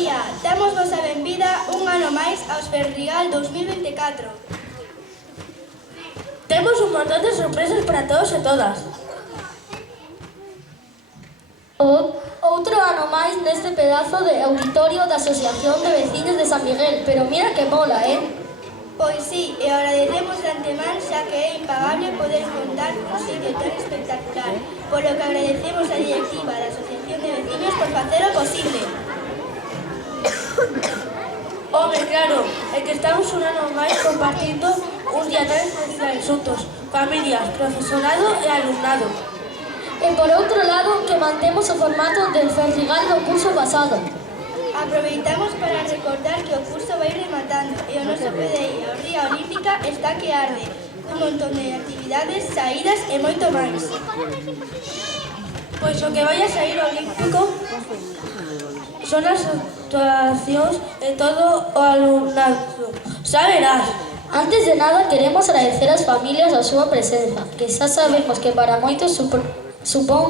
día, damosvos a benvida un ano máis aos Ferrigal 2024. Temos un montón de sorpresas para todos e todas. Outro ano máis neste pedazo de auditorio da Asociación de Veciños de San Miguel, pero mira que mola, Pois sí, e agradecemos de antemán xa que é impagable poder contar cun sitio tan espectacular, polo que agradecemos a directiva da Asociación de Veciños por facelo posible. Home, claro, é que estamos un ano máis compartindo un día tan especial xuntos, familias, profesorado e alumnado. E por outro lado, que mantemos o formato del Ferrigal do curso pasado. Aproveitamos para recordar que o curso vai rematando e o noso PDI, a Ría Olímpica, está que arde, cun montón de actividades, saídas e moito máis. Pois o que vai a sair olímpico son as actuacións de todo o alumnado. Xa verás. Antes de nada, queremos agradecer ás familias a súa presenza, que xa sabemos que para moitos supón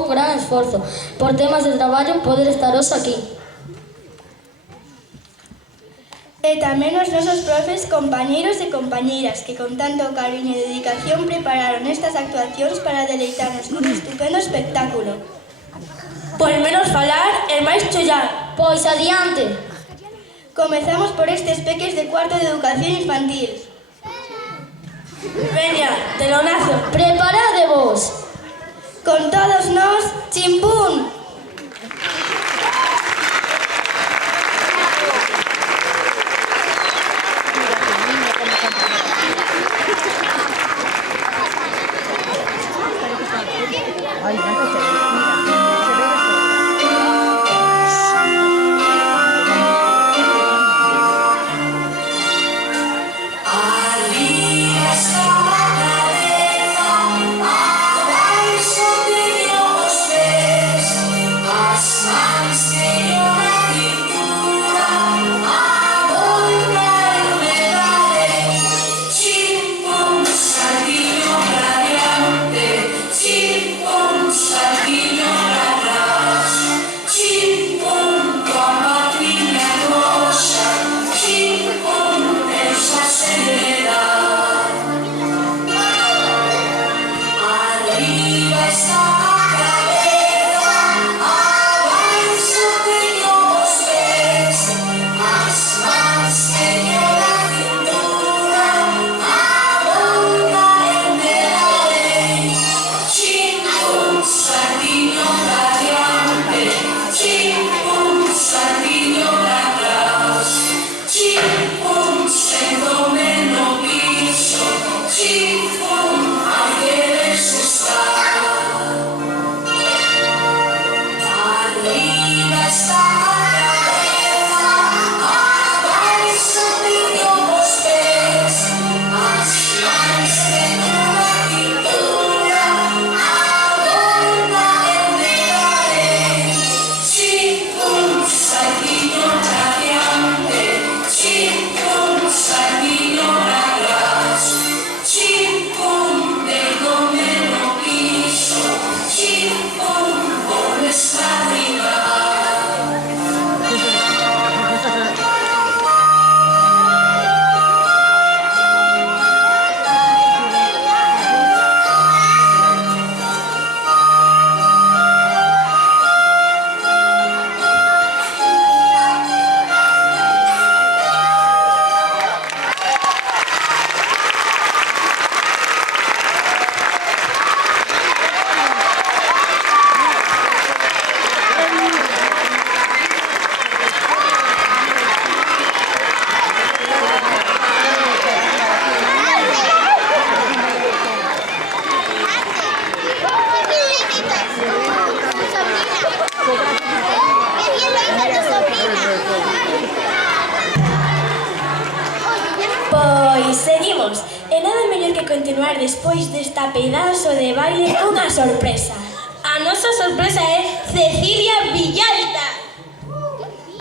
un gran esforzo, por temas de traballo, poder estaros aquí. E tamén os nosos profes, compañeiros e compañeiras que con tanto cariño e dedicación prepararon estas actuacións para deleitarnos cun estupendo espectáculo. Pois menos falar e máis chollar. Pois adiante! Comezamos por estes peques de cuarto de educación infantil. Veña, telonazo. Preparadevos! Con todos nós, chimpún! Pois seguimos, e nada mellor que continuar despois desta pedazo de baile cunha sorpresa. A nosa sorpresa é Cecilia Villalta.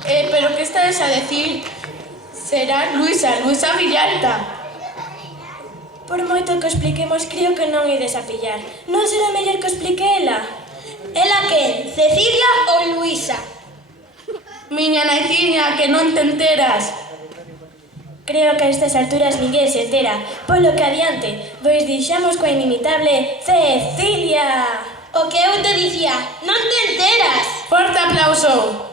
Pero que estades a decir? Será Luisa Villalta. Por moito que o expliquemos, creo que non ides a pillar. Non será mellor que o explique ela? Ela que? Cecilia ou Luisa? Miña naiciña, que non te enteras. Creo que a estas alturas ninguén se entera. Polo que adiante, vos deixamos coa inimitable Cecilia. O que eu te dicía, non te enteras. Forte aplauso.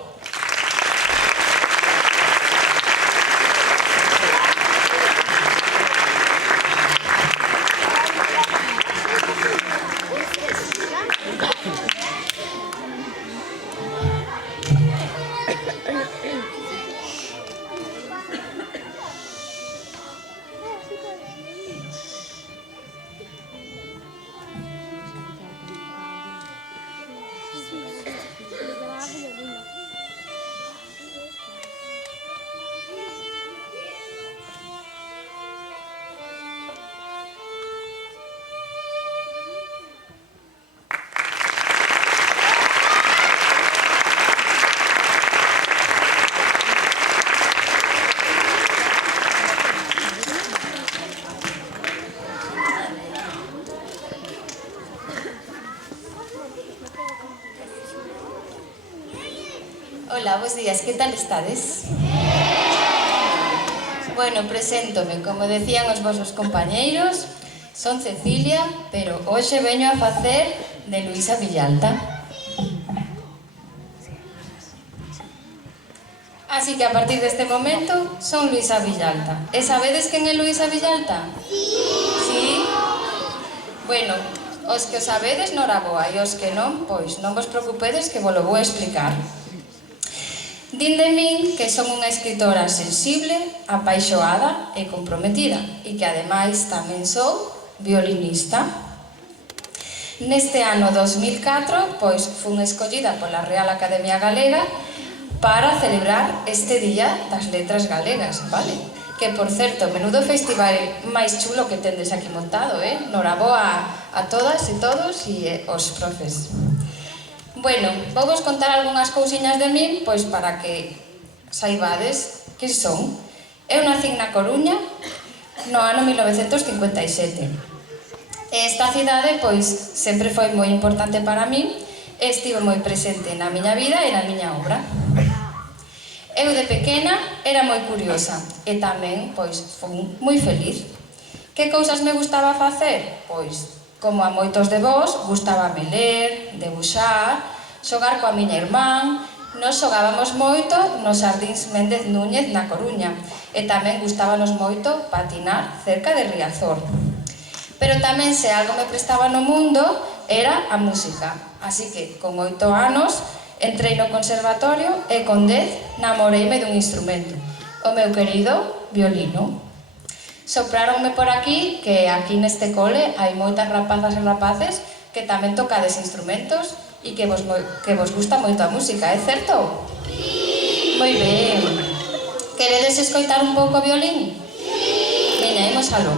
Hola, bos días, que tal estades? Bueno, preséntome, como decían os vosos compañeiros, son Cecilia, pero hoxe veño a facer de Luisa Villalta. Así que a partir deste momento son Luisa Villalta. E sabedes quen é Luisa Villalta? Sí? Bueno, os que o sabedes, noraboa, e os que non, pois non vos preocupedes que vos lo vou explicar. Din de min que son unha escritora sensible, apaixoada e comprometida e que ademais tamén sou violinista. Neste ano 2004, pois fun escollida pola Real Academia Galega para celebrar este Día das Letras Galegas, vale? Que, por certo, menudo festival máis chulo que tendes aquí montado, Noraboa a todas e todos e os profes. Bueno, vou vos contar algunhas cousiñas de min, pois para que saibades que son. Eu nací na Coruña no ano 1957. Esta cidade, pois, sempre foi moi importante para min e estivo moi presente na miña vida e na miña obra. Eu de pequena era moi curiosa e tamén, pois, fui moi feliz. Que cousas me gustaba facer? Pois, como a moitos de vós, gustábame ler, debuxar, xogar coa miña irmán. Nos xogábamos moito nos Xardíns Méndez Núñez na Coruña e tamén gustábanos moito patinar cerca de Riazor. Pero tamén se algo me prestaba no mundo era a música. Así que, con 8 anos, entrei no conservatorio e con 10 namoreime dun instrumento, o meu querido violino. Sopráronme por aquí que aquí neste cole hai moitas rapazas e rapaces que tamén tocades instrumentos e que vos gusta moito a música, é certo? Sí! Moi ben. Queredes escoitar un pouco o violín? Sí! Veña, imos aló.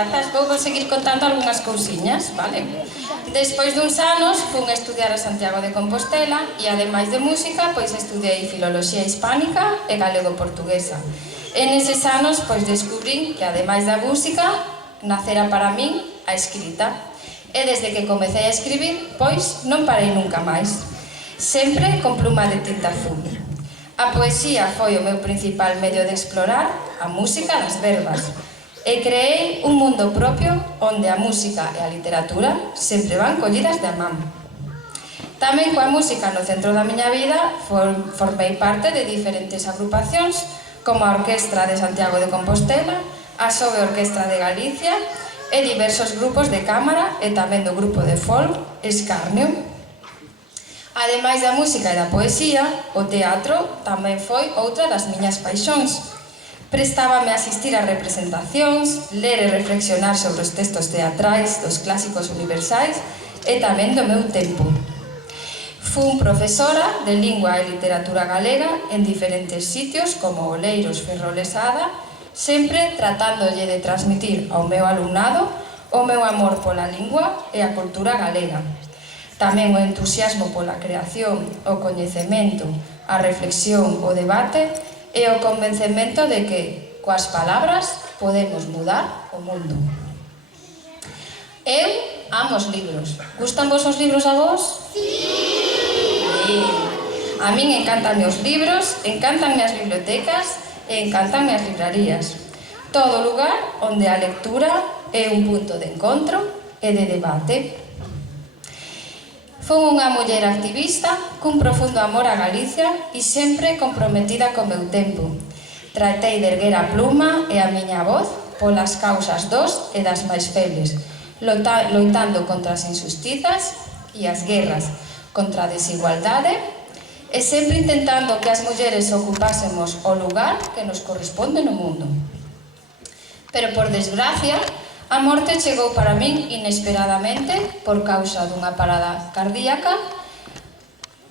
grazas. Vou seguir contando algunhas cousiñas, vale? Despois duns anos fun a estudiar a Santiago de Compostela e, ademais de música, pois estudei filoloxía hispánica e galego-portuguesa. E neses anos, pois descubrín que, ademais da música, nacera para min a escrita. E desde que comecei a escribir, pois non parei nunca máis. Sempre con pluma de tinta azul. A poesía foi o meu principal medio de explorar a música nas verbas. E creei un mundo propio onde a música e a literatura sempre van collidas de a man. Tamén coa música no centro da miña vida formei parte de diferentes agrupacións como a Orquestra de Santiago de Compostela, a Sobe Orquestra de Galicia e diversos grupos de cámara e tamén do grupo de folk Escarnio. Ademais da música e da poesía, o teatro tamén foi outra das miñas paixóns. Prestábame a asistir a representacións, ler e reflexionar sobre os textos teatrais dos clásicos universais e tamén do meu tempo. Fun profesora de lingua e literatura galega en diferentes sitios como Oleiros, Ferrolesada, sempre tratándolle de transmitir ao meu alumnado o meu amor pola lingua e a cultura galega. Tamén o entusiasmo pola creación, o coñecemento, a reflexión, o debate e o convencemento de que, coas palabras, podemos mudar o mundo. Eu amo os libros. Gustan vos os libros a vos? Sí! A min encantan os libros, encantanme as bibliotecas e encantanme as librarías. Todo lugar onde a lectura é un punto de encontro e de debate. Fun unha muller activista cun profundo amor a Galicia e sempre comprometida co meu tempo. Tratei de erguer a pluma e a miña voz polas causas dos e das máis febles, loitando contra as injustizas e as guerras, contra a desigualdade e sempre intentando que as mulleres ocupásemos o lugar que nos corresponde no mundo. Pero, por desgracia, a morte chegou para min inesperadamente por causa dunha parada cardíaca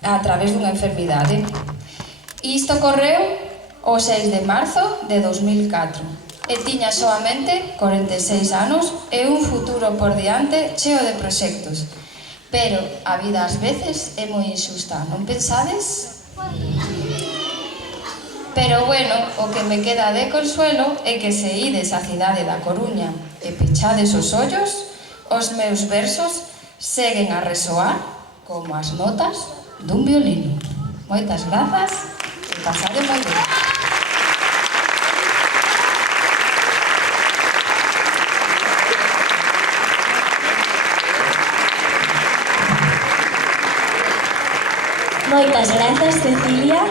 a través dunha enfermidade. E isto ocorreu o 6 de marzo de 2004 e tiña soamente 46 anos e un futuro por diante cheo de proxectos. Pero a vida ás veces é moi injusta, non pensades? Pero bueno, o que me queda de consuelo é que se ides á cidade da Coruña e pechades os ollos, os meus versos seguen a resoar como as notas dun violino. Moitas grazas e pasade moi ben. Moitas grazas, Cecilia.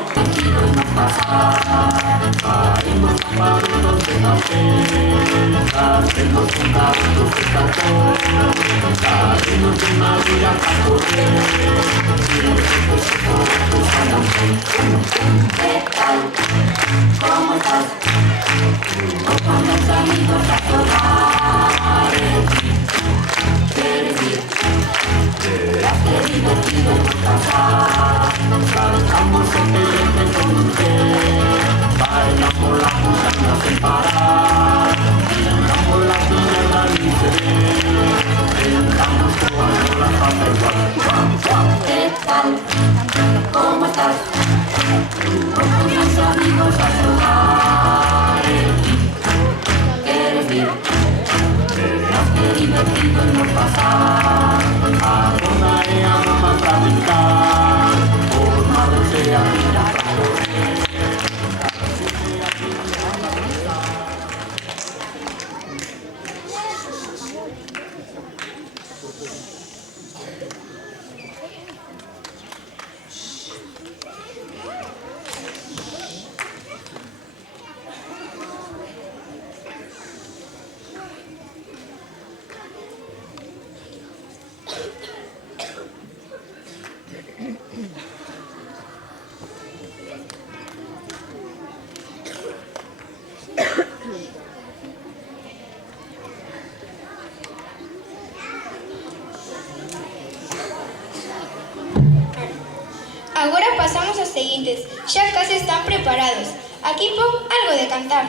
Agora pasamos aos seguintes, xa case están preparados. Aquí pon algo de cantar.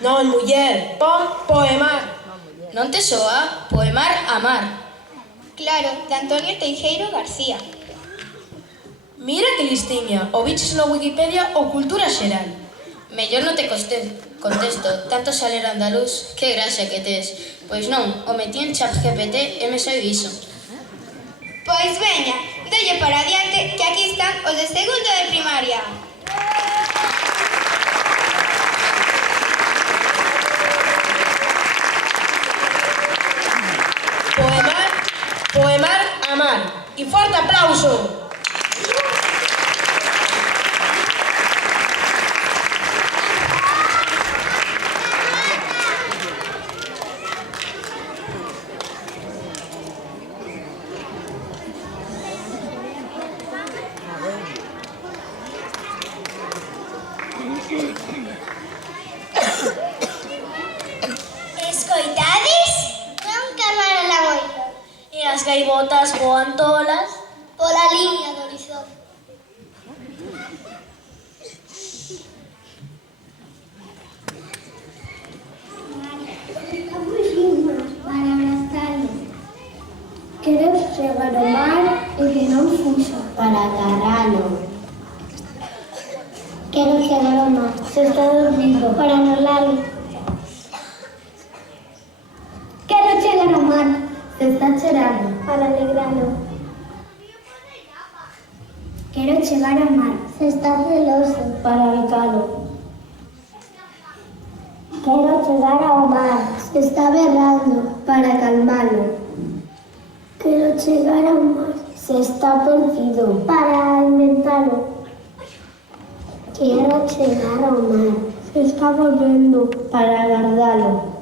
Non, muller, pon poemar. Non te soa? Poemar amar. Claro, de Antonio Teijeiro García. Mira que listiña, o biches na Wikipedia ou cultura xeral. Mellor non te contesto, tanto saler andaluz, que graxa que tes. Pois non, o metí en ChatGPT e me saiu iso. Pois veña, dolle para adiante que aquí están os de segundo de primaria. Poemar amar. E forte aplauso. Escoitades? Non camaron la moita. E as gaivotas voan tolas. Pola liña do horizonte. Para abrazarlo. Quero chegar ao mar e que non fuxa para agarralo. Quero chegar ao mar, se está dormindo, para anulalo. Quero chegar ao mar, se está chorando, para alegralo. Quero chegar ao mar, se está celoso, para alcalo. Quero chegar ao mar, se está berrando, para calmalo. Quero chegar ao mar, se está perdido, para alimentalo. Quero chegar ao mar, se está volvendo, para guardalo.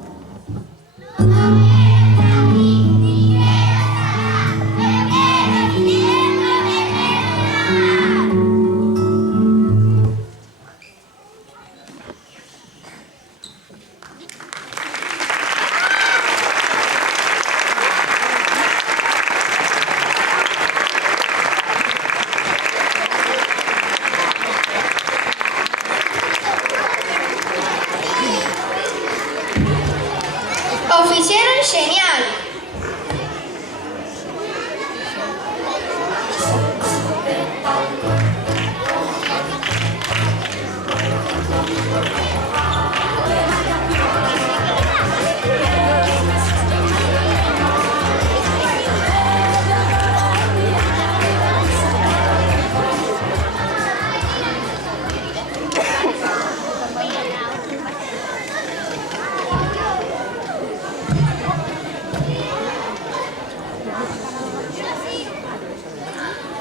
O fixeron xenial.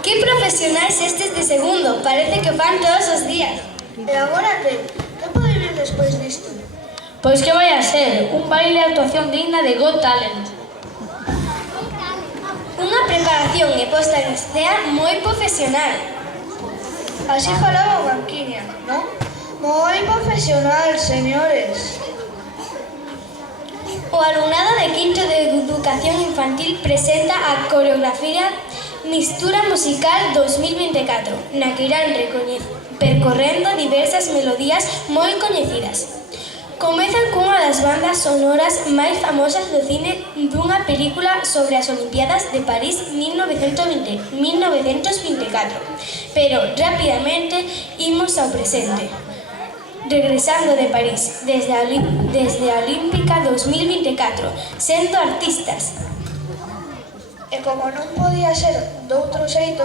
Que profesionais estes de segundo, parece que o fan todos os días. E agora que pode vir despois disto? Pois que vai a ser un baile e actuación digna de Got Talent. Unha preparación e posta en escena moi profesional. Así falaba o Banquiña, non? Moi profesional, señores. O alumnado de quinto de Educación Infantil presenta a coreografía Mistura Musical 2024, na que irán percorrendo diversas melodías moi coñecidas. Comezan cunha das bandas sonoras máis famosas do cine dunha película sobre as Olimpiadas de París 1924. Pero, rapidamente, imos ao presente. Regresando de París, desde a Olímpica 2024, sendo artistas. E como non podía ser doutro xeito,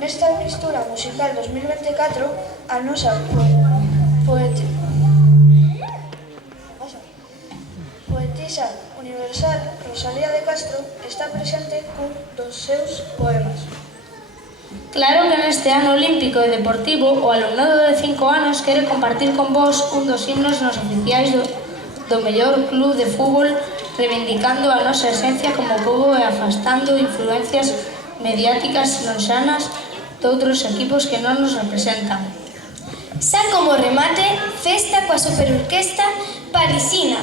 nesta mistura musical 2024, a nosa poetisa universal Rosalía de Castro está presente cun dos seus poemas. Claro que neste ano olímpico e deportivo o alumnado de 5 anos quere compartir con vos un dos himnos nos oficiais do mellor club de fútbol, reivindicando a nosa esencia como pobo e afastando influencias mediáticas non sanas doutros equipos que non nos representan. Xa como remate, festa coa superorquesta parisina.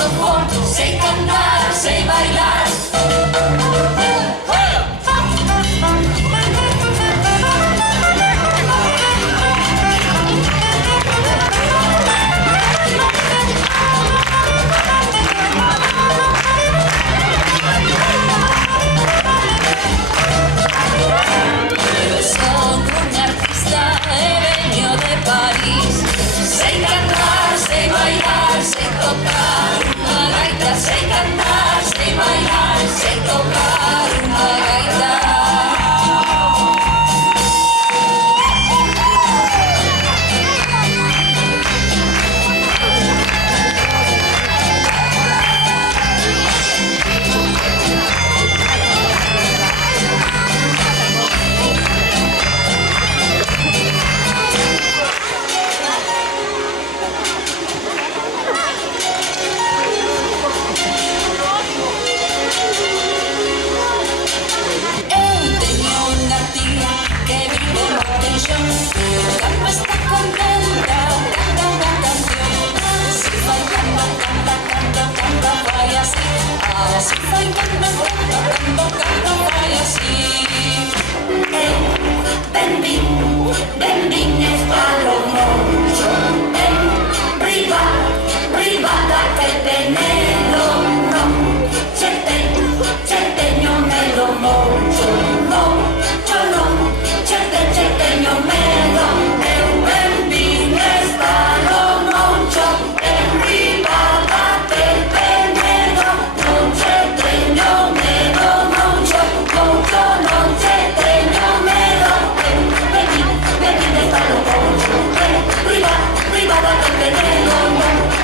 saxofón, sei cantar, sei bailar. Son un artista e veño de París. Sei cantar, sei bailar, sei tocar unha gaita. Sei cantar, sei bailar, sei tocar unha gaita. Cando está contenta, canta unha canción. Así vai canta, canta, canta, canta, vai así. Así vai canta, canta, canta, canta, vai así. Ben vin está lo mocho. Riba, riba daquel veneno. Cheteño me lo mocho. Mocho no, cheteño me lo. Eu ben vin está lo mocho. Riba daquel veneno. Non cheteño me lo mocho. Mocho non cheteño me lo. Ben vin está lo mocho. Riba daquel veneno.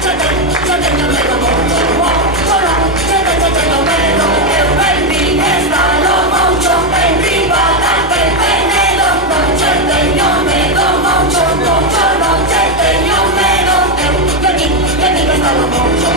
Cheteño me lo mocho. Mocho non cheteño me lo. Eu ben vin está lo mocho. Riba daquel veneno. Non cheteño me lo mocho. Mocho non cheteño me lo. Eu ben vin está lo mocho.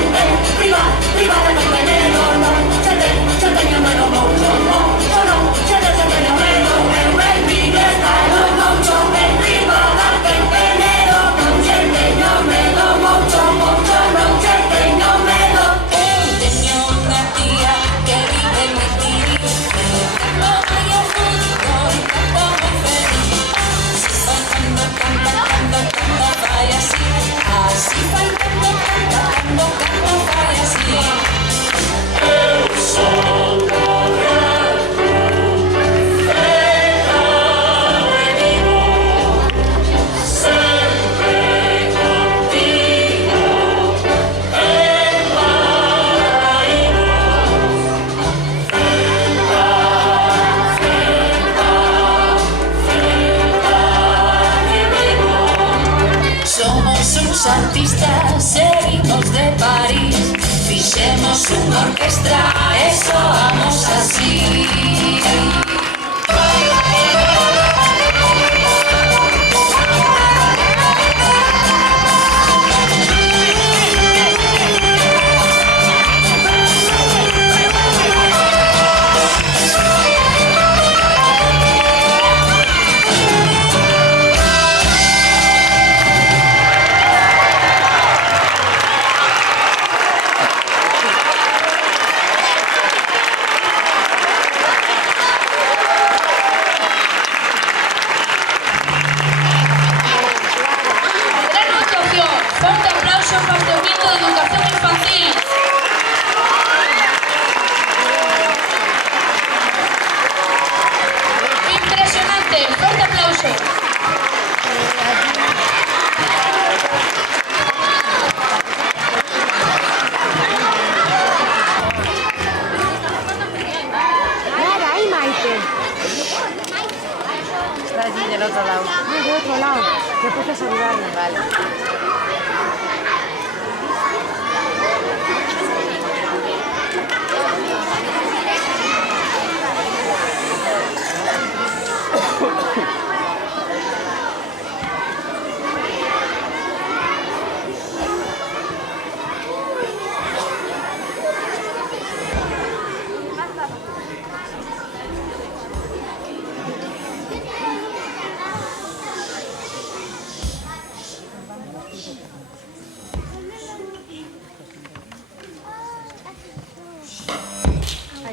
Riba daquel veneno. Non cheteño me lo mocho. Mocho non cheteño me lo. Eu ben vin está lo mocho. Riba daquel veneno. Non cheteño me lo mocho. Mocho non cheteño me lo. Eu teño unha tía que vive en mi tiri. Cando vai ao fútbol, canta moi feliz. Así vai cando canta, cando canta, vai así. Así vai cando canta, cando canta, vai así. Eu son correcto, feita e vivo, sempre contigo, en Maraíno. Somos uns artistas e vimos de París. Fixemos unha orquestra e soamos así. Gran actuación. Fuerte aplauso para el equipo de educación infantil. Impresionante. Fuerte aplauso. Nada, ahí Maite. Está allí del otro lado. Ah, del otro lado. Que puedes saludarme. Vale.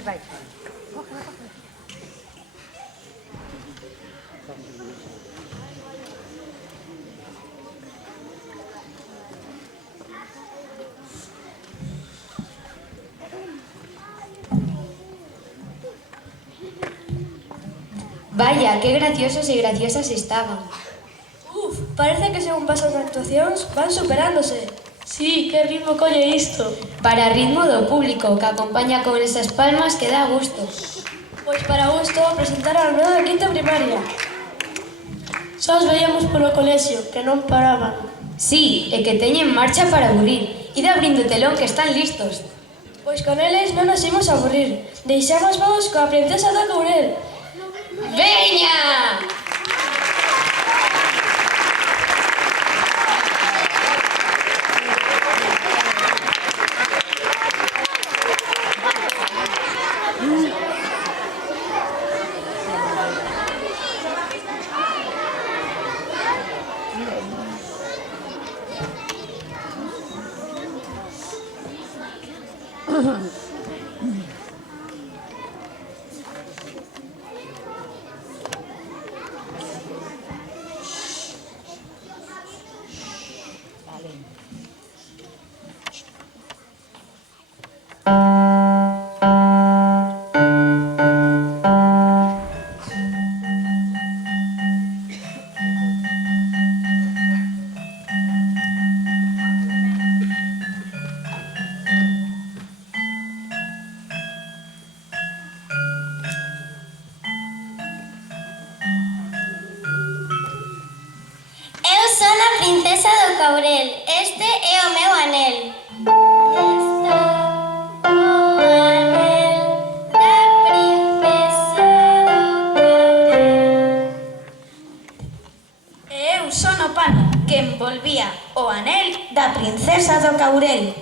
bai. Vaya, qué graciosos e graciosas estaban. Uf, parece que según pasan as actuacións van superándose. Sí, que ritmo colle isto. Para ritmo do público, que acompaña con esas palmas que dá gusto. Pois para gusto presentar ao alumnado de quinta primaria. Xa os veíamos polo colexio, que non paraban. Sí, e que teñen marcha para aburrir. Ide abrindo o telón que están listos. Pois con eles non nos imos aburrir. Deixamos vos coa princesa do Courel. Veña! Eu son a princesa do Courel. Este é o meu anel. Eu son o pano que envolvía o anel da princesa do Courel.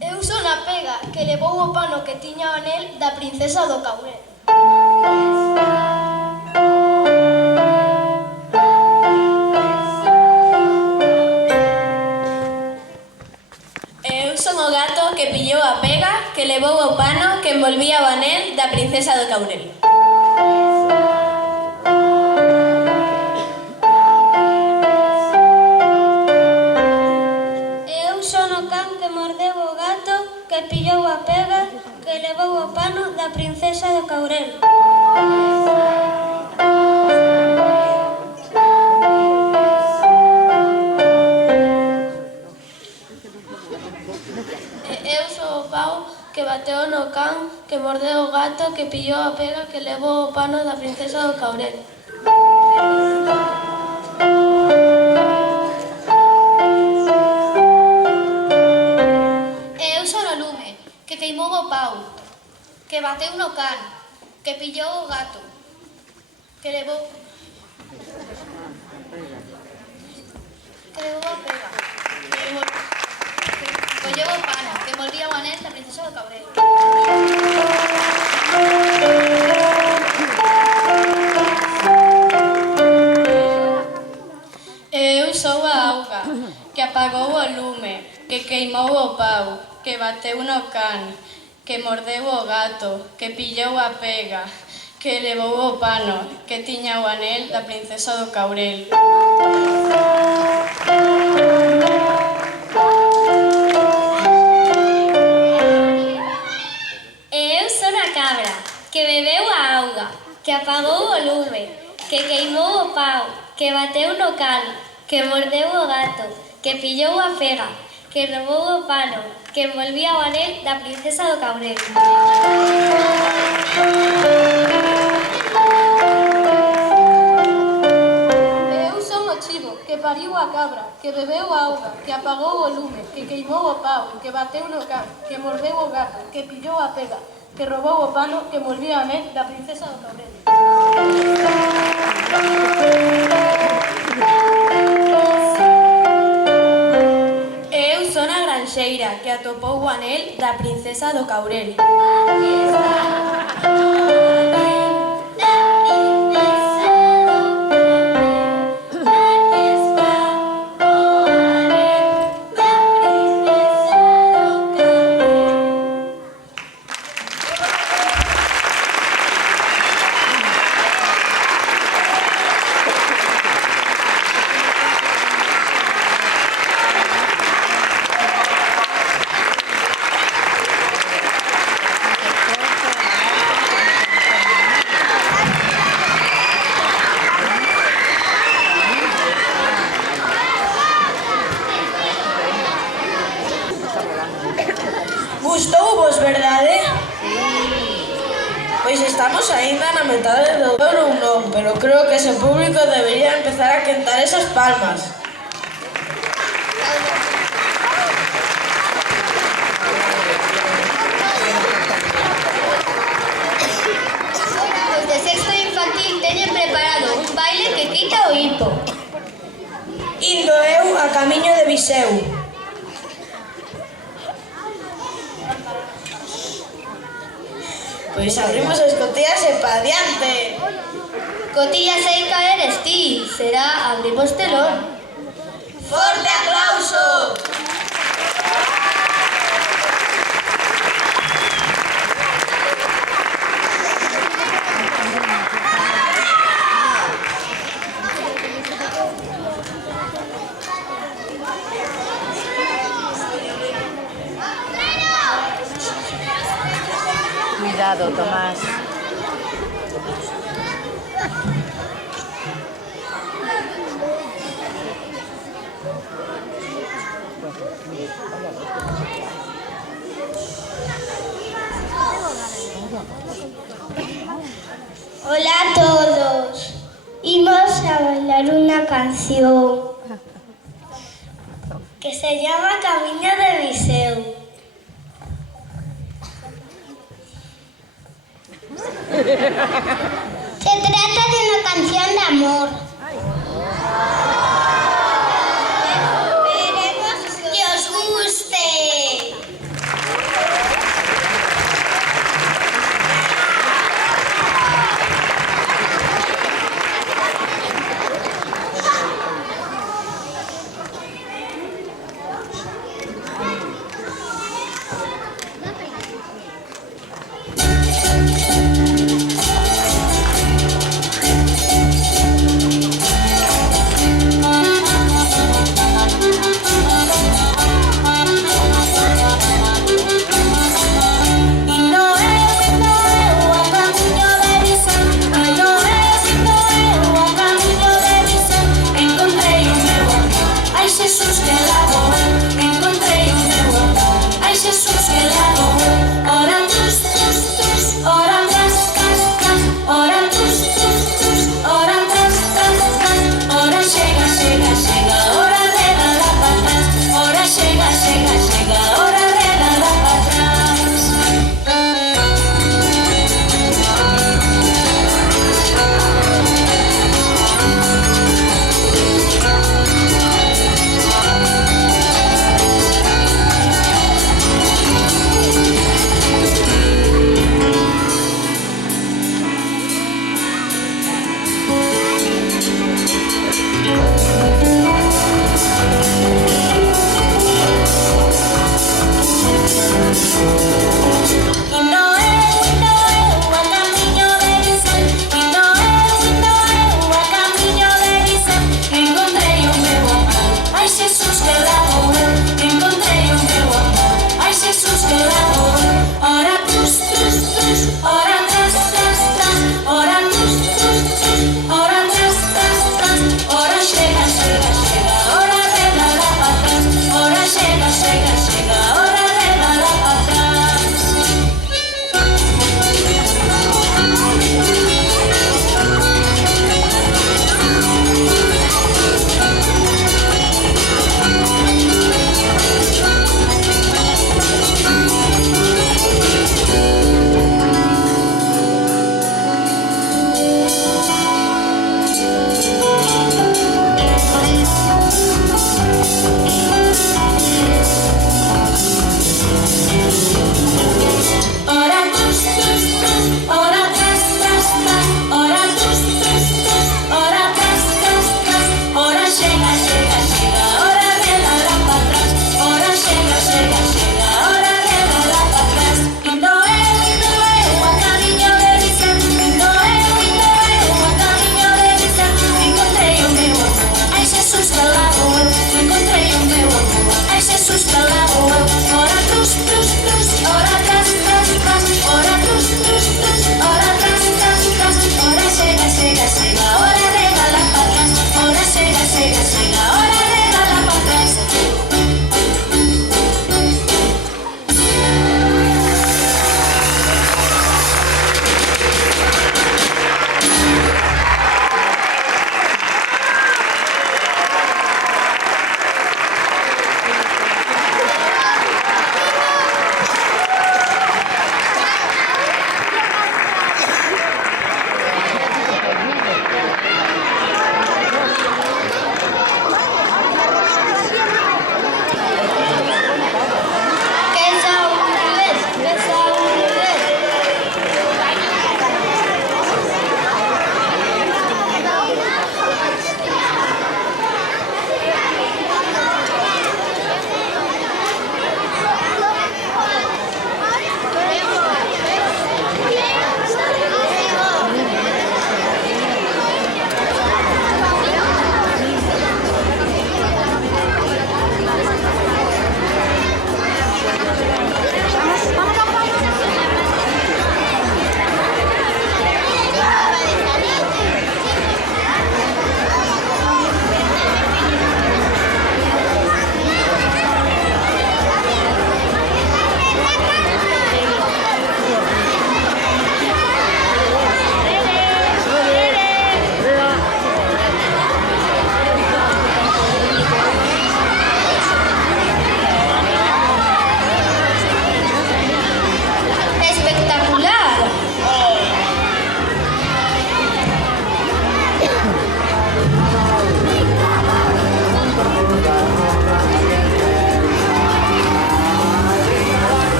Eu son a pega que levou o pano que tiña o anel da princesa do Courel. Eu son o gato que pillou a pega que levou o pano que envolvía o anel da princesa do Courel. Eu son o can que mordeu o gato que pillou a pega que levou o pano da princesa do Courel. Eu sou o pau que bateu no can que mordeu o gato que pillou a pega que levou o pano da princesa do Courel. Eu son o lume que queimou o pau que bateu no can que pillou o gato que levou a pega colleu o pano que envolvía o anel da princesa do Courel. Eu sou a auga, que apagou o lume, que queimou o pau, que bateu no can, que mordeu o gato, que pillou a pega, que levou o pano, que tiña o anel da princesa do Courel. Eu son a cabra que bebeu a auga, que apagou o lume, que queimou o pau, que bateu no can, que mordeu o gato, que pillou a pega, que robou o pano, que envolvía o anel da princesa do Courel. Eu son o chivo que pariu a cabra, que bebeu a auga, que apagou o lume, que queimou o pau, que bateu no can, que mordeu o gato, que pillou a pega, que robou o pano, que envolvía o anel da princesa do Courel. Eu son a granxeira que atopou o anel da princesa do Courel. Estamos aínda na metade do ou non, pero creo que ese público debería empezar a quentar esas palmas. Os de sexto infantil teñen preparado un baile que quita o hipo. Indo eu a camiño de Viseu. Pois abrimos as cotillas e pa diante. Cotilla seica eres ti, será abrimos telón. Forte aplauso! Cuidado, Tomás. Hola a todos. Imos a bailar una canción que se llama Camiño de Viseu. Se trata de una canción de amor. Esperemos que os guste.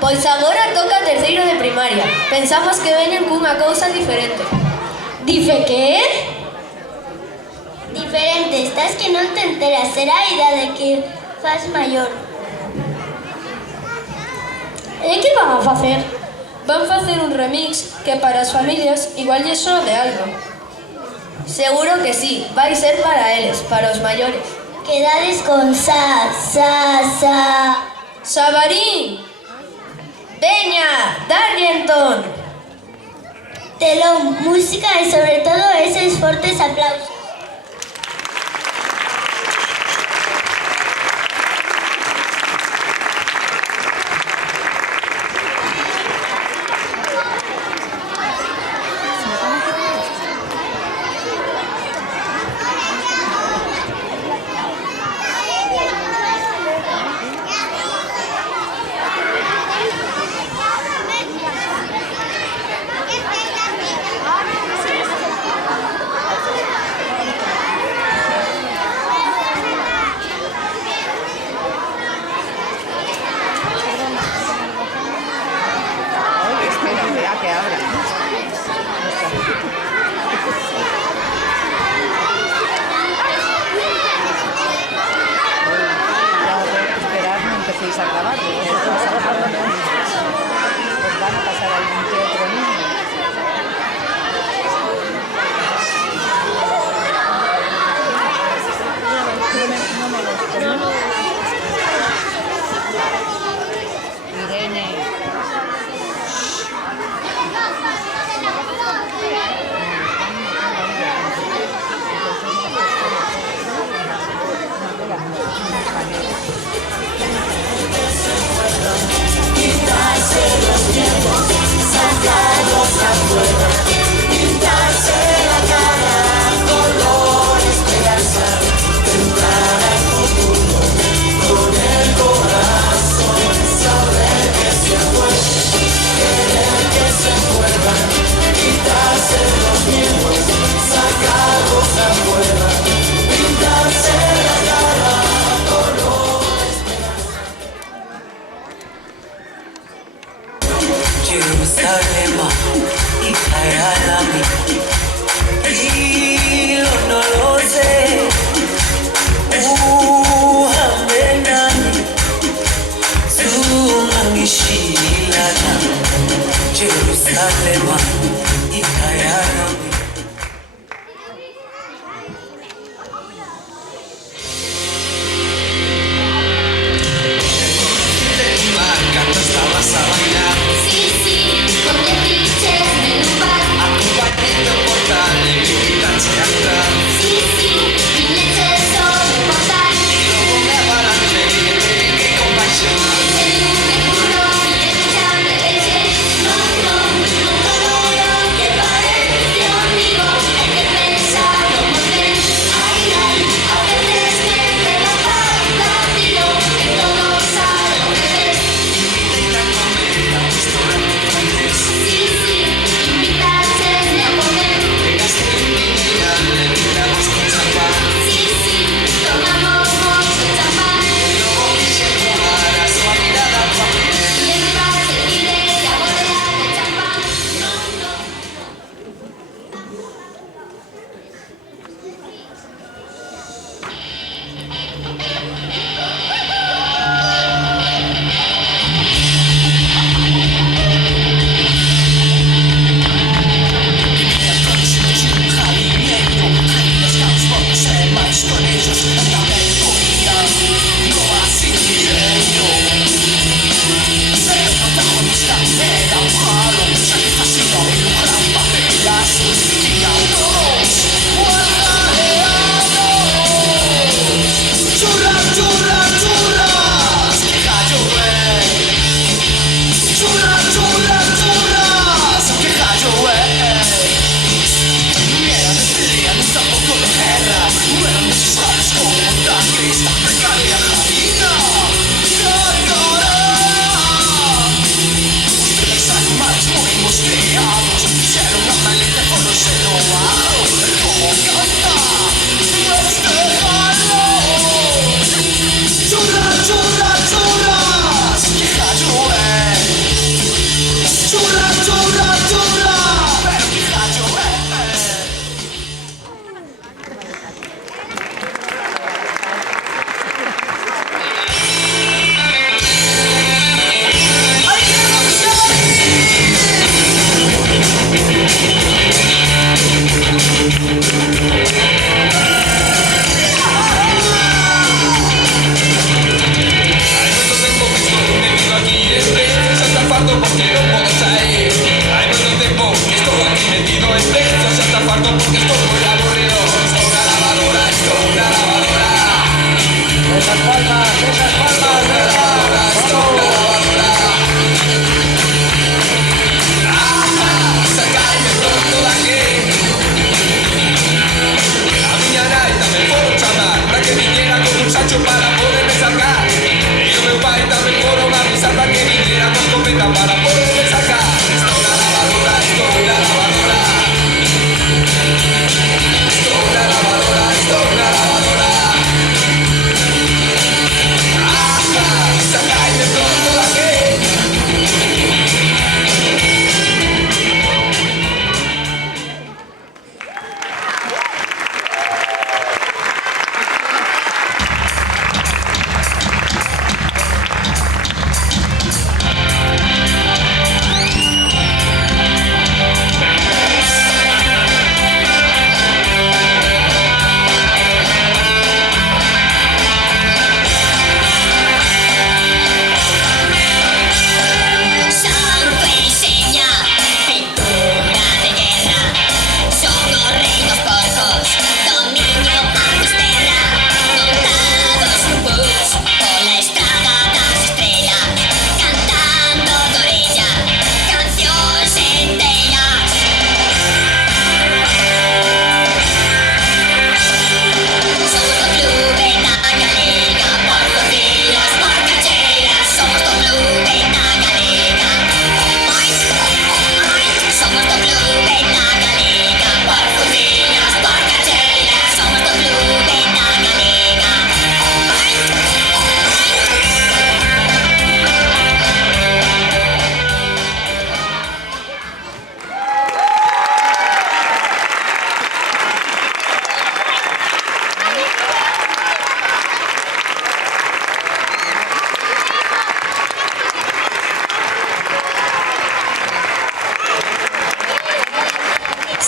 Pois agora toca terceiro de primaria. Pensamos que veñen cunha cousa diferente. Dice que? Diferente, estás que non te enteras, será a idade que faz maior. E que van a facer? Van facer un remix que para as familias igual lle soa de algo. Seguro que sí, vai ser para eles, para os maiores. Quedades con sa. Xabarín! Veña, darlle entón! Telón, música e sobre todo eses fortes aplausos. Que abra. Esperar, no empecéis a grabar. Pues van a pasar algún que otro niño. Irene. Jerusalema ikayalami hilo noloze uhambe nami zungangishilana Jerusalema ikayalami. Cuando estabas a bailar, Sí, con metiches, menús, acompañando portal y gritarse a entrar. sí, filetes sobre el portal. Y luego me avalanché y me dediqué con pasión. El lunes puro y el chale leche. No, que pareció. farto porque non podo sair. Hai moito tempo que estou aquí metido en pecho, xa está farto porque estou moi aburrido. Estou na lavadora, estou na lavadora. Esas palmas, esas palmas, estou na lavadora. Sacaime pronto daqui. A miña nai tamén foron chamar para que viniera con un sacho para poderme sacar. E o meu pai tamén foron avisar para que viniera con escopeta para poderme sacar. Estou na lavadora, estou na lavadora. Estou na lavadora, estou na lavadora. Sacaime pronto daqui.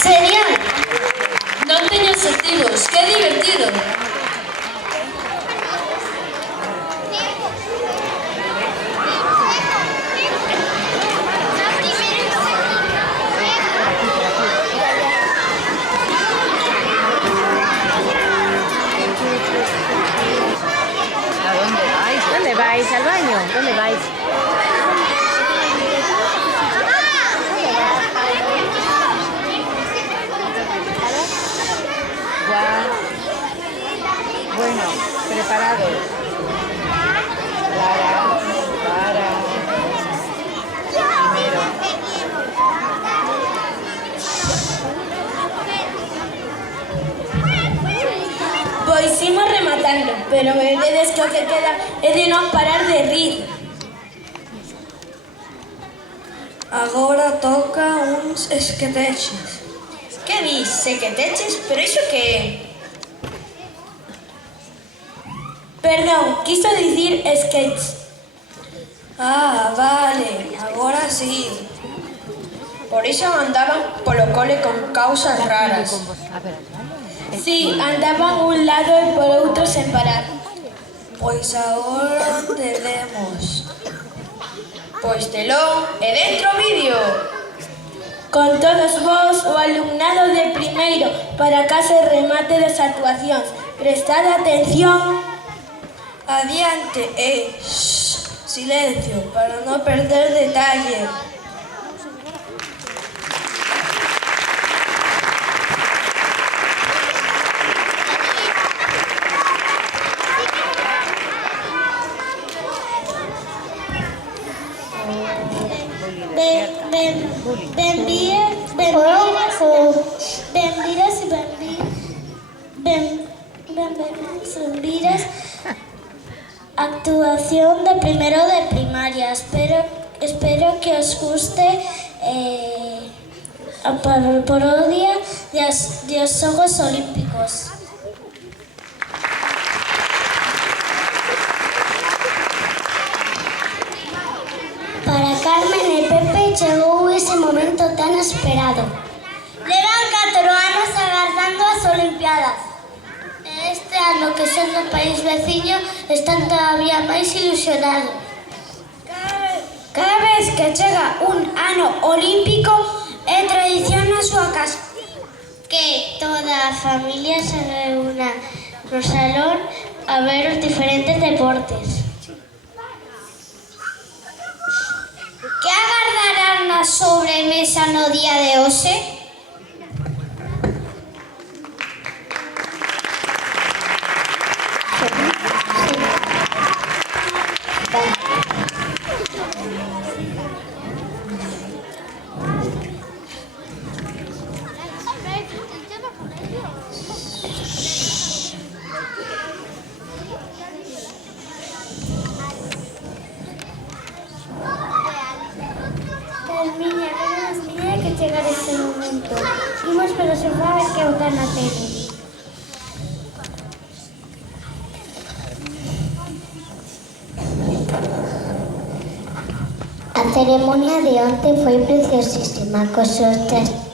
Genial! Non teño obxectivos, que divertido! ¿A dónde vais? ¿Dónde vais? ¿Al baño? ¿Dónde vais? Ya. Bueno, preparados. Para. Primero. Pois imos rematando, pero veredes que o que queda é de non parar de rir. Agora toca uns esqueteches. Que dis, sequeteches? Pero iso que é? Perdón, quiso dicir sketch. Ah, vale, agora sí. Por iso andaban polo cole con causas raras. Sí, andaban un lado e por outro sen parar. Pois agora tenemos. Pois telón e dentro vídeo. Con todos vos, o alumnado de primeiro, para case remate das actuacións. Prestad atención. Adiante e silencio para non perder detalle. Benvidas actuación de primero de primaria. Espero que os guste por o día de os Xogos Olímpicos. Para Carmen e Pepe chegou ese momento tan esperado. Levan 4 anos agardando as Olimpiadas. Este ano que son do país veciño están todavía máis ilusionados. Cada vez que chega un ano olímpico é tradición na súa casa. Que toda a familia se reúna no salón a ver os diferentes deportes. Que agardarán na sobremesa no día de hoxe? Carmiña, non nos tiña que chegar este momento. Imos pero se va a ver que botar na tele. A ceremonia de onte foi preciosísima, cos seus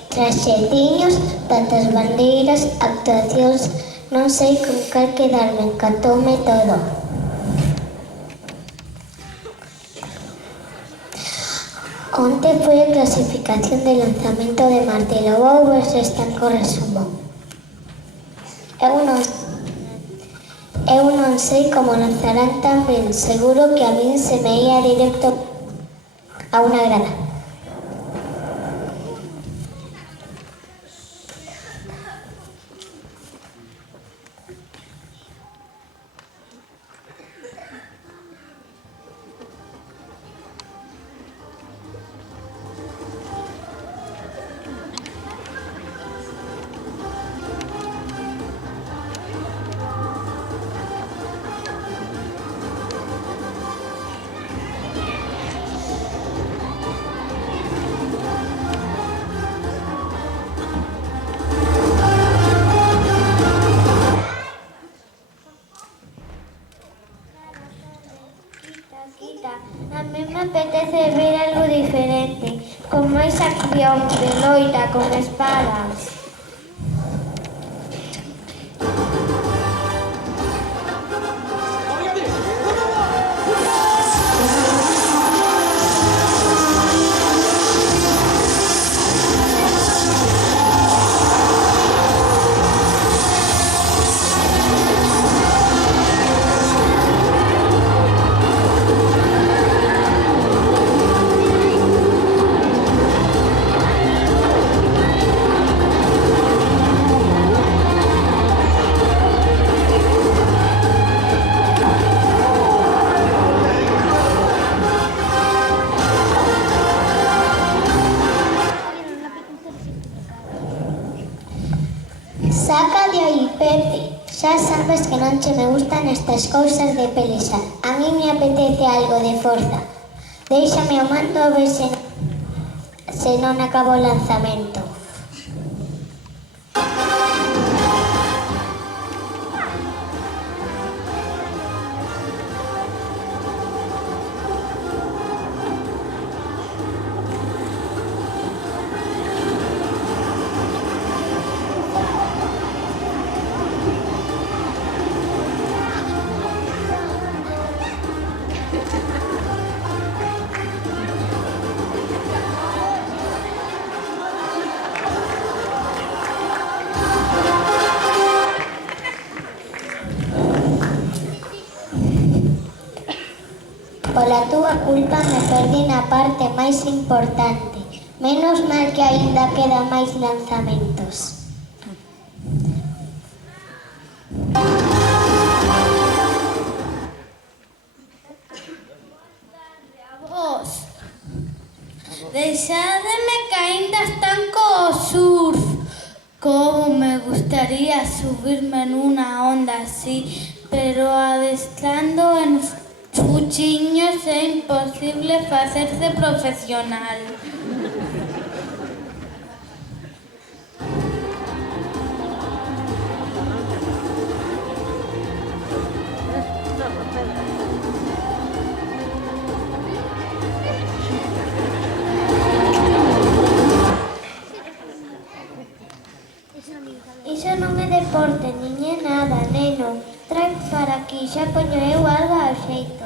traxediños, tantas bandeiras, actuacións, non sei con cal quedarme, encantoume todo. Onte foi a clasificación de lanzamento de martelo. Vou ver se está co resumo. Eu non sei como lanzarán tan ben. Seguro que a min se me ia directo a unha grada. A mí me apetece ver algo diferente, con máis acción, de loita, con espadas. Saca de aí, Pepe. Xa sabes que non che me gustan estas cousas de pelexar. A mí me apetece algo de forza. Déixame o mando a ver se non acabo o lanzamento. Pola túa culpa me perdí na parte máis importante. Menos mal que aínda quedan máis lanzamentos. Vos, deixádeme que aínda están co surf. Como me gustaría subirme nunha onda así, pero adestrando en fuchiños é imposible facerse profesional. Iso non é deporte, nin é nada, neno. Trae para aquí, xa poño eu algo ao xeito.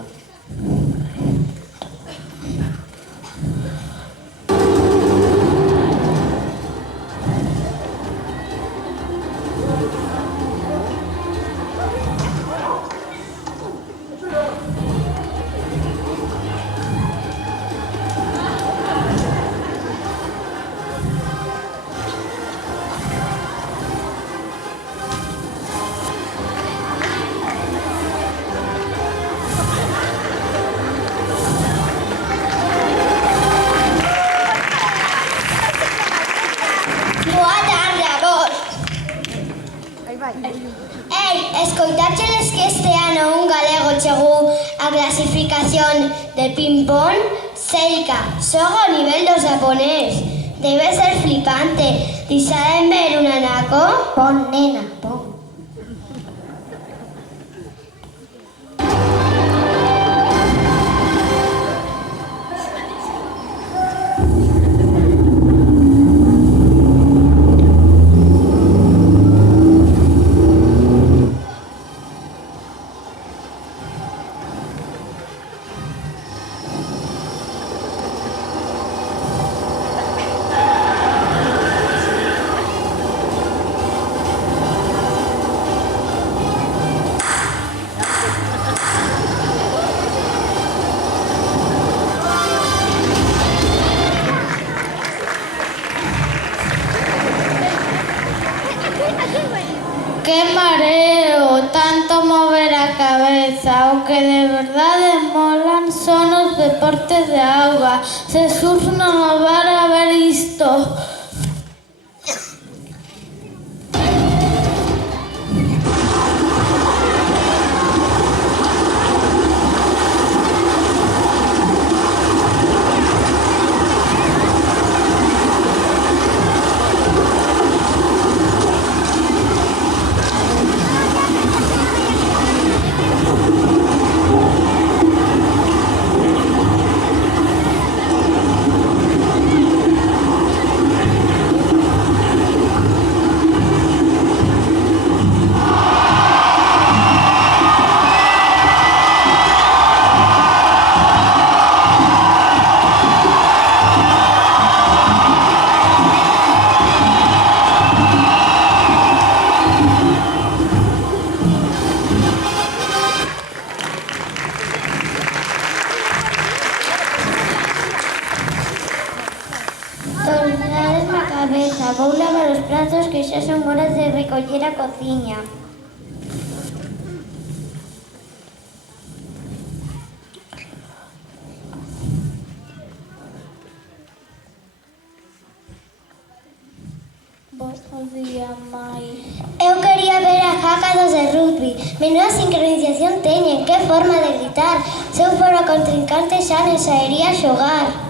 Ei, escoitachedes que este ano un galego chegou a clasificación de ping-pong? Seica, xoga ao nivel do japonés. Debe ser flipante. Ti saben ver un anaco? Pon, nena, pon. ¡Qué mareo! Tanto mover a cabeza. O que de verdade molan son os deportes de auga. Jesús non nos vai a ver isto. Tornades na cabeza, vou lavar os pratos que xa son horas de recoller a cociña. Bo día, mai. Eu quería ver a jaca dos de rugby. Menuda sincronización teñen, que forma de gritar. Se eu fora contrincante xa non saería a xogar.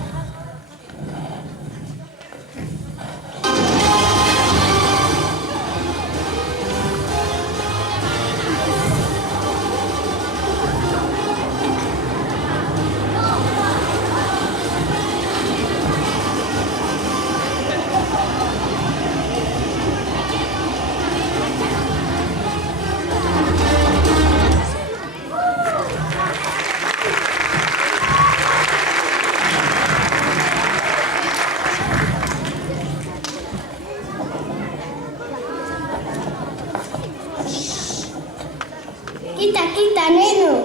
Quita, quita, neno.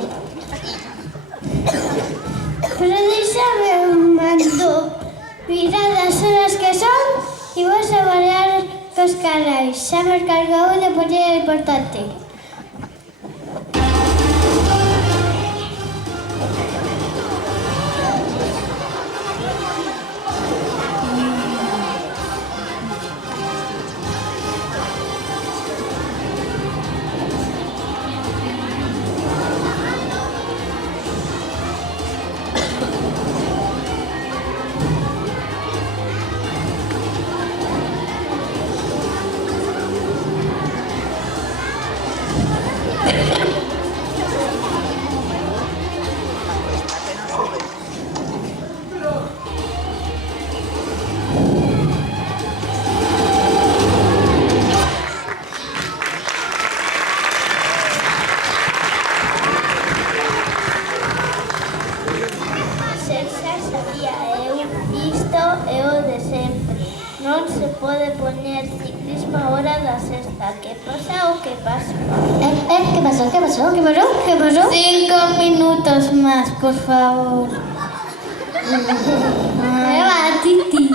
Pero déxame un mando. Mirad as horas que son e vos a variar cos canais. Xa me cargou de poñer importante. Non se pode poñer ciclismo a hora da sexta. Que pasa o que pasa? Que pasou? Que pasou? Que pasou? Que pasou? 5 minutos máis, por favor. Va, Titi.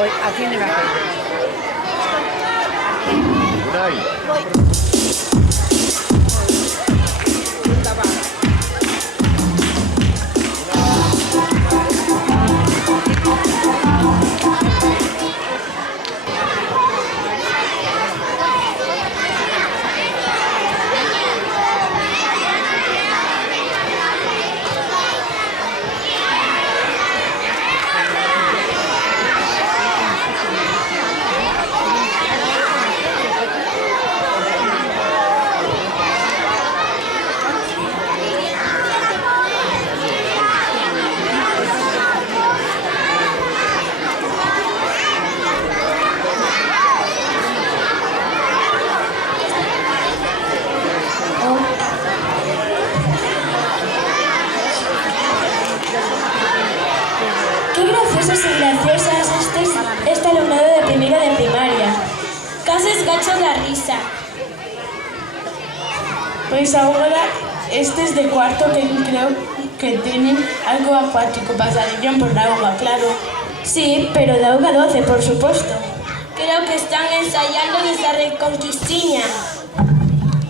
Voy, aquí me va. Qué graciosos y graciosas este alumnado de primero de primaria. Casi es gacho la risa. Pues ahora este es de cuarto que creo que tienen algo acuático, pasarían por la agua, claro. Sí, pero de auga 12, por supuesto. Creo que están ensayando esa reconquistiña.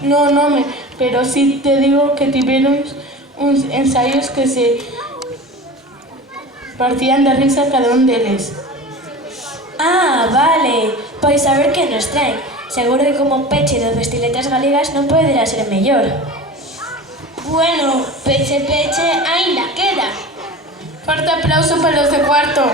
No, pero sí te digo que tuvieron uns ensayos que se partían de risa cada un deles. Ah, vale. Pois a ver que nos traen. Seguro que como peche das vestiletas galegas non poderá ser mellor. Bueno, peche, ainda queda. Fuerte aplauso para los de cuarto.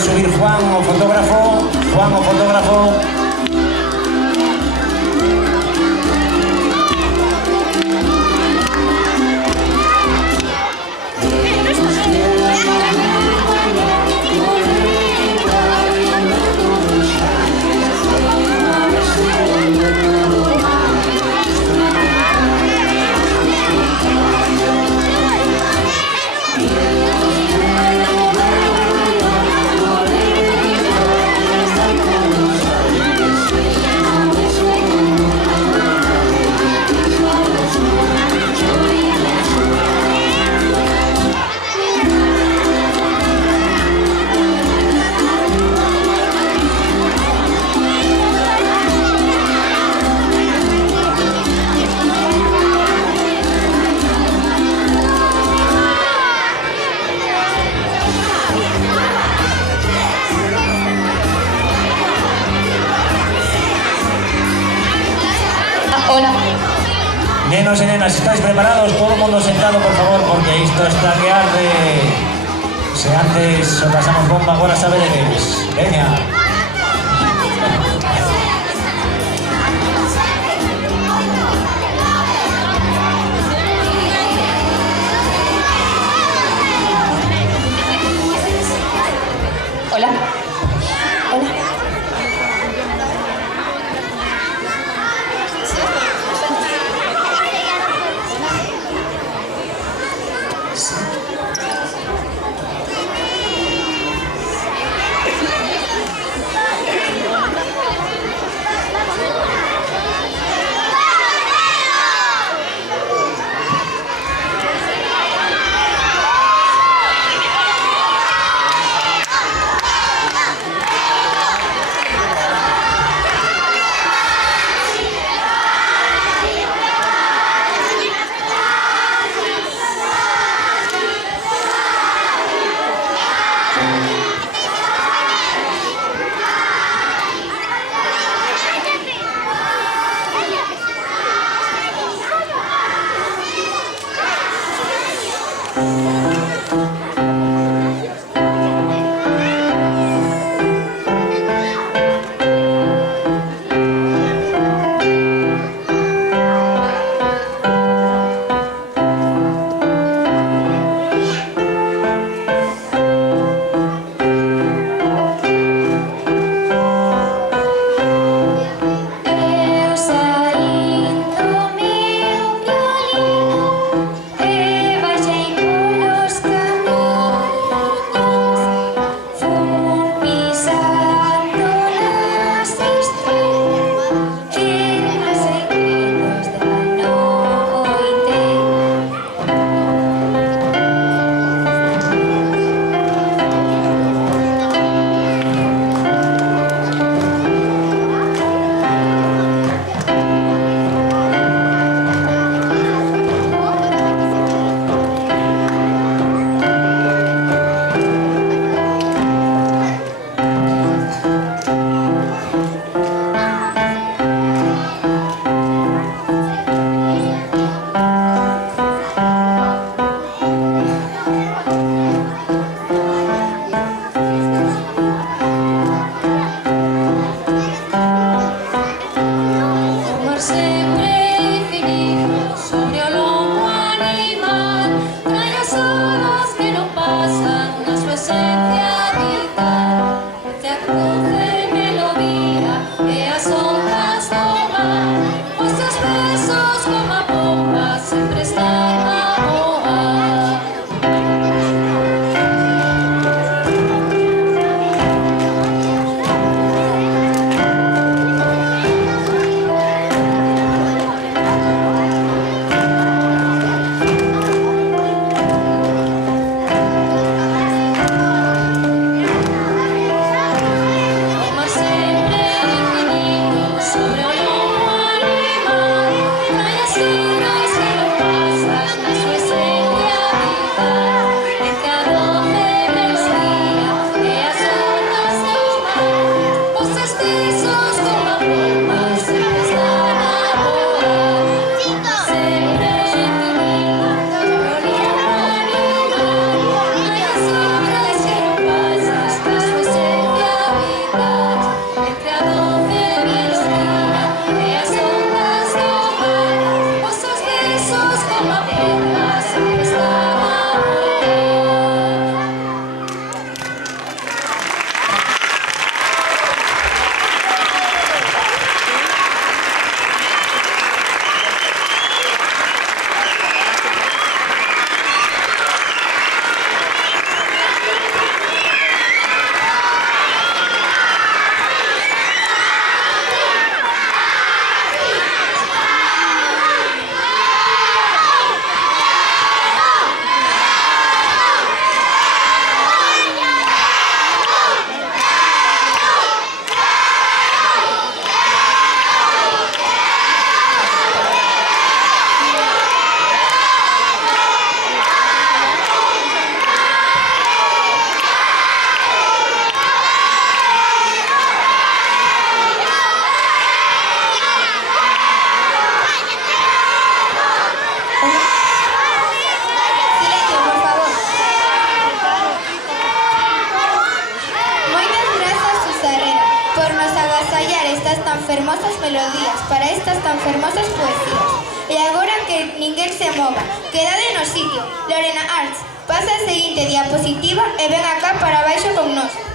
subir Juan o fotógrafo. Juan o fotógrafo. Hola. Nenos y nenas, ¿estáis preparados? Todo el mundo sentado, por favor, porque esto está que arde. Si antes os pasamos bomba, ahora saberes. Venga. Hola. Hola. Eu saí do meu violino e baixei polos tan fermosas melodías, para estas tan fermosas poesías. E agora que ninguén se mova, quedade no sitio. Lorena Arts, pasa a seguinte diapositiva e ven acá para baixo con nós.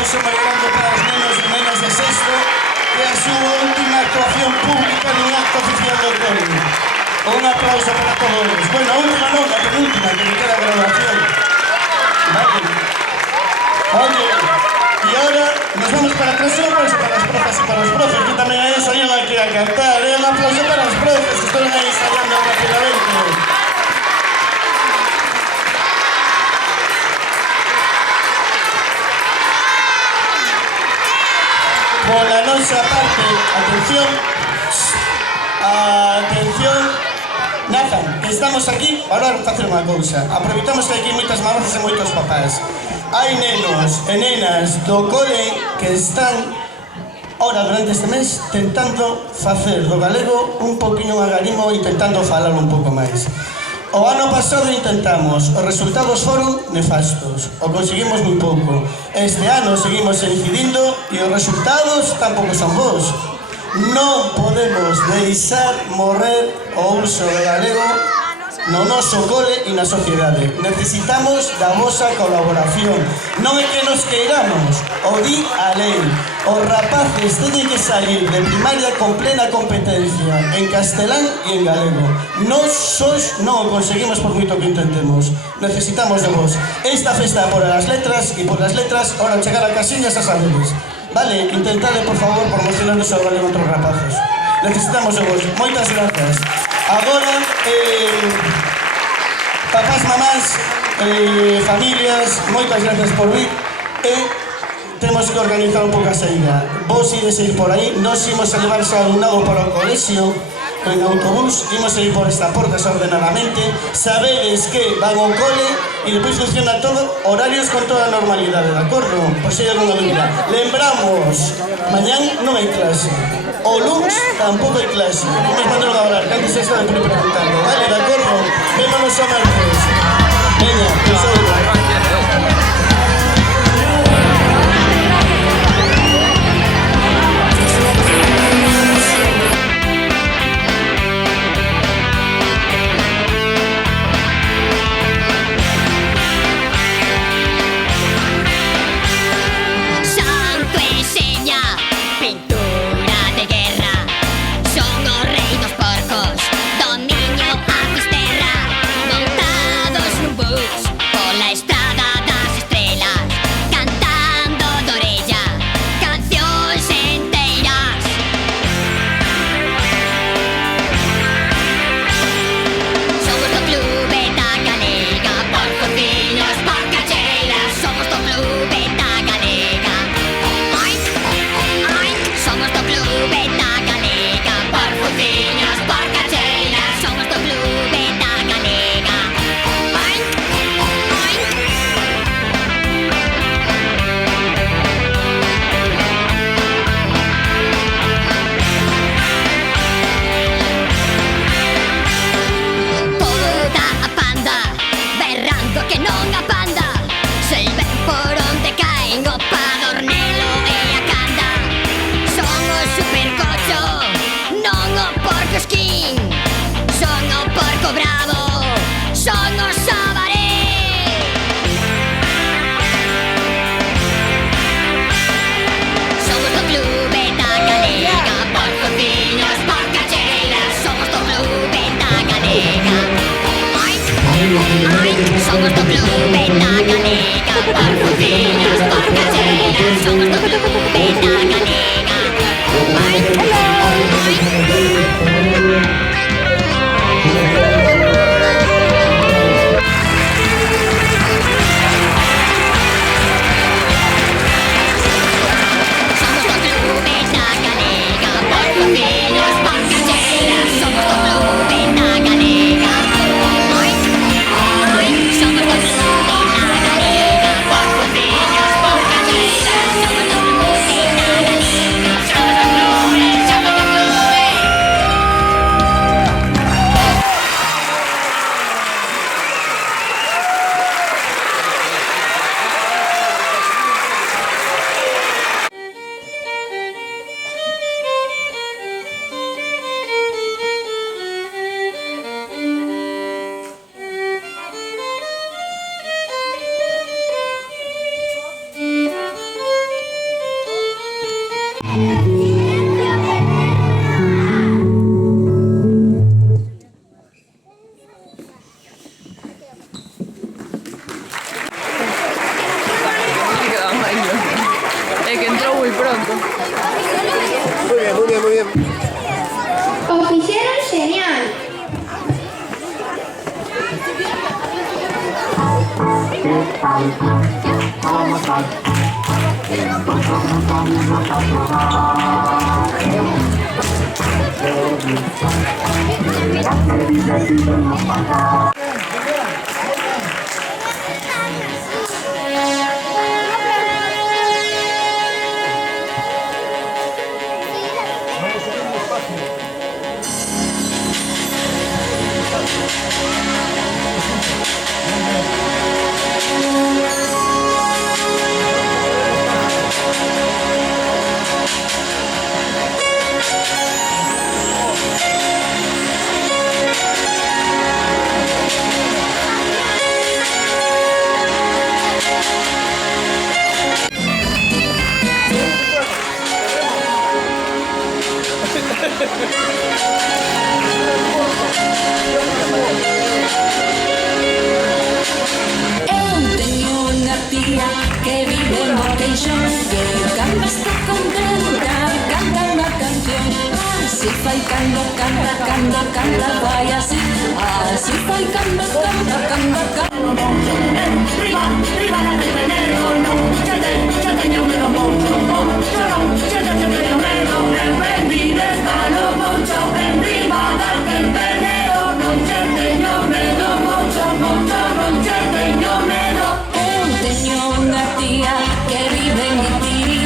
aplauso moi grande para os nenos e nenas de sexto, que é a súa última actuación pública nun acto oficial do coro. Un aplauso para todos. Bueno, a última non, a penúltima, que me queda graduación. Vale. Oye, y ahora nos vamos para tres horas para las aplauso para os profes que tamén aí ensayan aquí a cantar. Un aplauso para os profes que están aí ensayando rápidamente. Pola nosa parte, atención, Nathan, que estamos aquí para facer unha cousa. Aproveitamos que hai aquí moitas mamás e moitos papás. Hai nenos e nenas do cole que están ahora durante este mes tentando facer do galego un poquinho agarimo, intentando falar un pouco máis. O ano pasado intentamos, os resultados foron nefastos, o conseguimos moi pouco. Este ano seguimos incidindo e os resultados tampouco son bons. Non podemos deixar morrer o uso do galego no noso cole e na sociedade. Necesitamos da vosa colaboración. Non é que nos queiramos, o di a lei. Os rapaces teñen que salir de primaria con plena competencia en castelán e en galego. Nos sois non o conseguimos por moito que intentemos. Necesitamos de vos. Esta festa por as letras e por as letras, ahora chegar a casiñas a saberes. Vale, intentade, por favor, promocionar o seu galego entre os rapazos. Necesitamos de vos. Moitas grazas. Agora, papás, mamás, familias, moitas grazas por vir. Temos que organizar un pouco a saída. Vos ides a ir por aí, nos imos a levar o alumnado para o colexio en autobús, imos a ir por esta porta ordenadamente. Sabedes que van ao cole e depois funciona todo, horarios con toda a normalidade, de acordo? Por se hai alguna dúvida. Lembramos, mañán non hai clase, o luns tampouco hai clase. Imos mandar a hablar, que antes se estaba preguntando, vale, de acordo? Vémonos a martes. Veña, que soubra. Somos do clube da galega, por fofinhas, por caselas. Somos do clube da galega. Somos do clube da galega, por fofinhas, por caselas. Somos do clube da galega. Somos do clube da galega, por fofinhas, por caselas. Somos do clube da galega. Somos do clube, somos do clube. É que entrou moi pronto. Que vive en Boqueixón, que canta está contenta, canta una canción. Así fai cando canta, canta, canta, vai así. Así fai cando canta, canta, canta. Riba, riba la del veneno, no, ya teño medo mucho, ya teño medo, el ben vive está lo mucho, en riba del veneno, no, ya teño medo mucho, ya teño medo. Teño unha tía que vive en Itiri,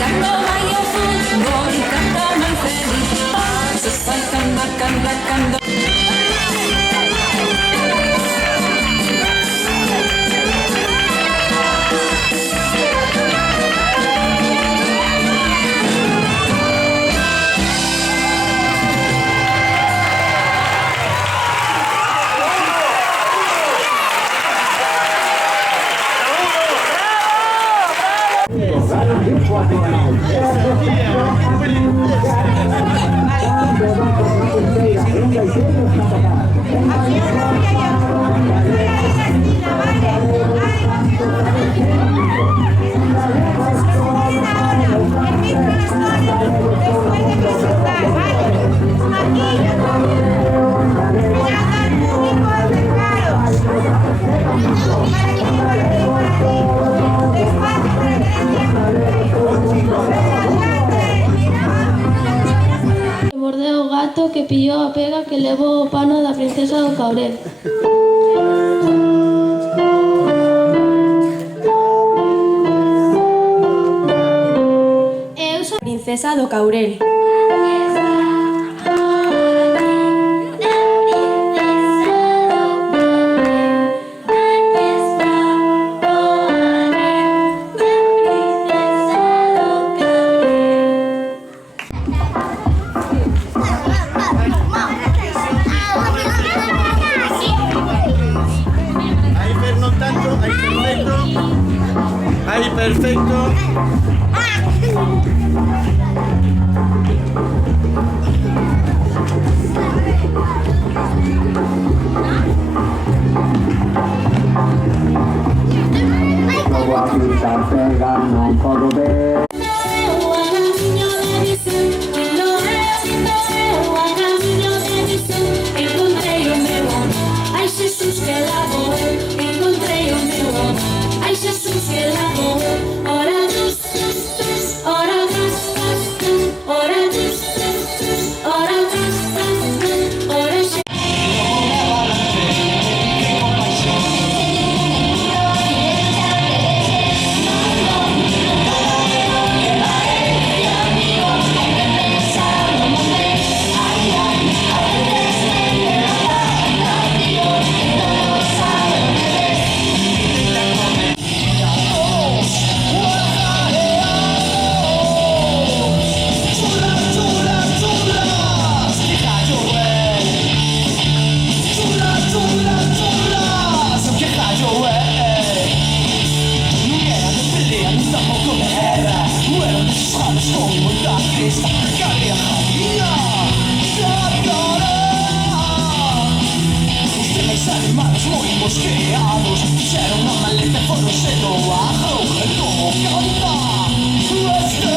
cando vai ao fútbol, canta moi feliz. Se fai canta, canta, canta. Mordeu o gato que pillou a pega que levou o pano da princesa do Caurel. Eu sou a princesa do Caurel. Ahí, perfecto. Ai, Jesús, que labor, encontrei o meu amor. Ai, Jesús, que labor, ora dos, ora das, ora dos, ora das, ora animales muy mosqueados, quisieron una maleta por el seno bajo, el lobo canta, este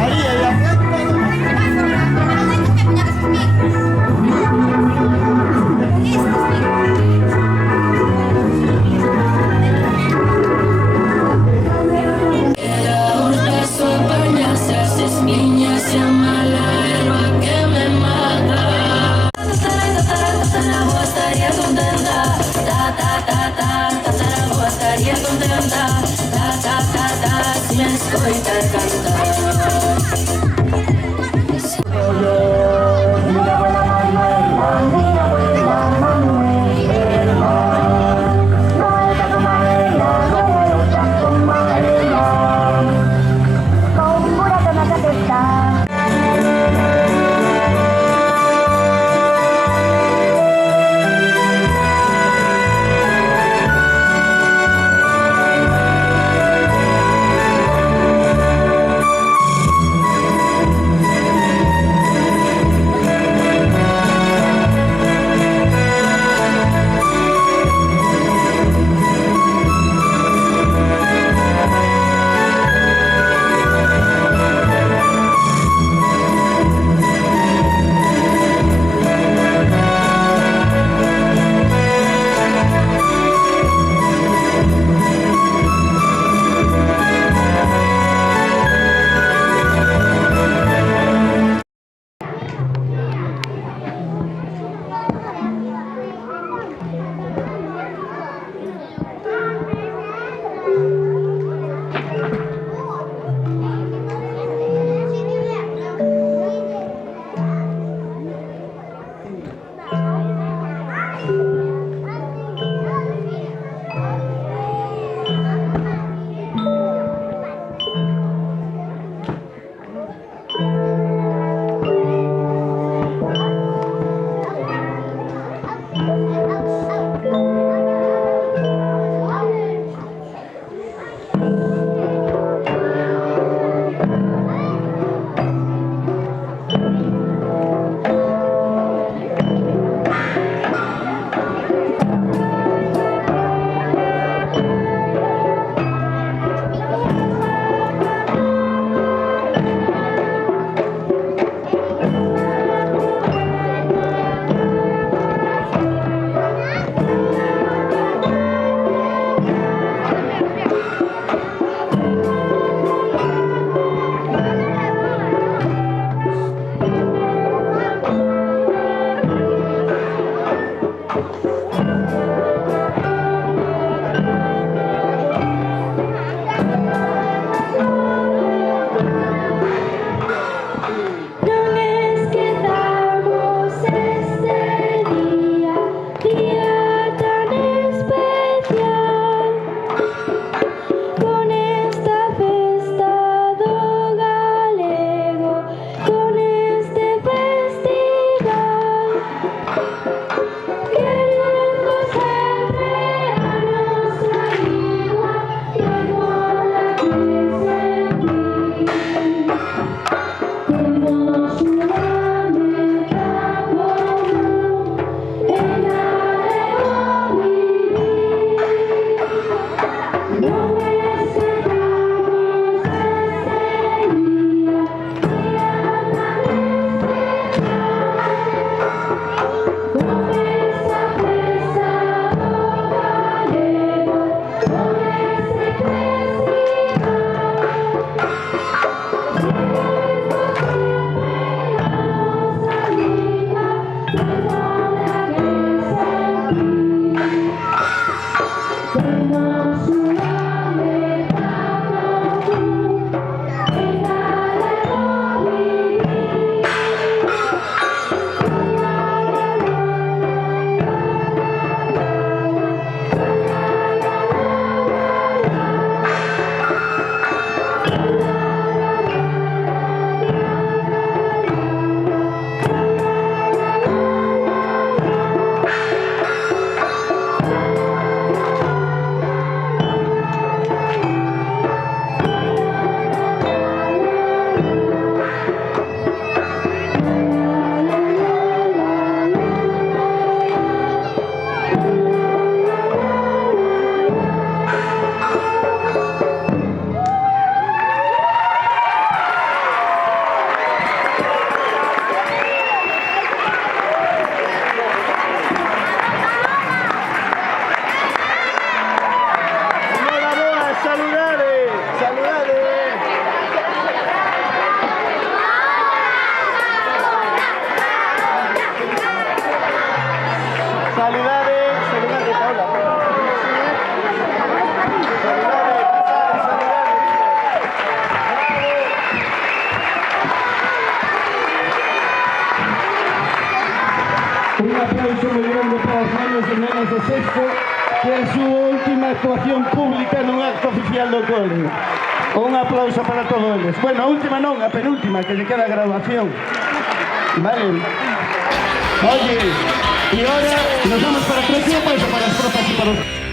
Ahí Un aplauso moi grande para os nenos e nenas de sexto, que é a súa última actuación pública nun acto oficial do cole. Un aplauso para todos eles. Bueno, a última non, a penúltima, que lle queda a graduación. Vale. Oye, y ahora nos vamos para 3 y para las profes y para los...